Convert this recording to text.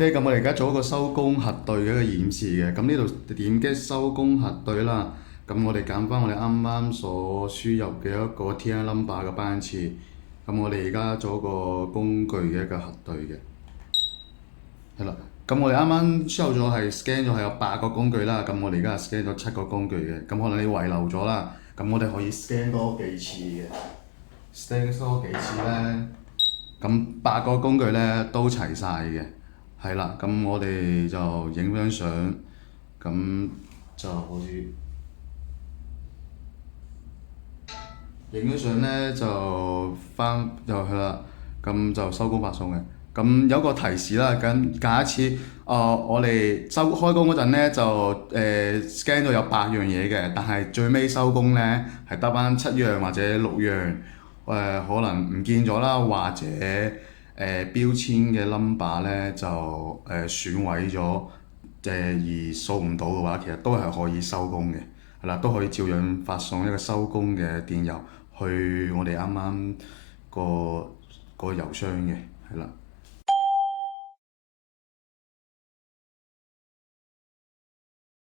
OK，咁我哋而家做一個收工核對嘅一個演示嘅。咁呢度點擊收工核對啦。咁我哋揀翻我哋啱啱所輸入嘅一個 TN number 嘅班次。咁我哋而家做一個工具嘅一個核對嘅。係啦。咁我哋啱啱輸入咗係 scan 咗係有8個工具啦。咁我哋而家係 scan 咗7個工具嘅。咁可能你遺漏咗啦。咁我哋可以 scan 多幾次嘅。scan 多幾次咧，咁8個工具咧都齊晒嘅。係啦，咁我哋就影張相，咁就好似影張相咧就翻就去啦，咁就收工發送嘅。咁有個提示啦，咁假設我哋開工嗰陣咧就scan 咗有8樣嘢嘅，但係最尾收工咧係得翻7樣或者6樣，可能唔見咗啦，或者標籤嘅 number 咧就損毀咗，而掃唔到嘅話，其實都係可以收工嘅，係啦，都可以照樣發送一個收工嘅電郵去我哋啱啱個郵箱嘅，係啦。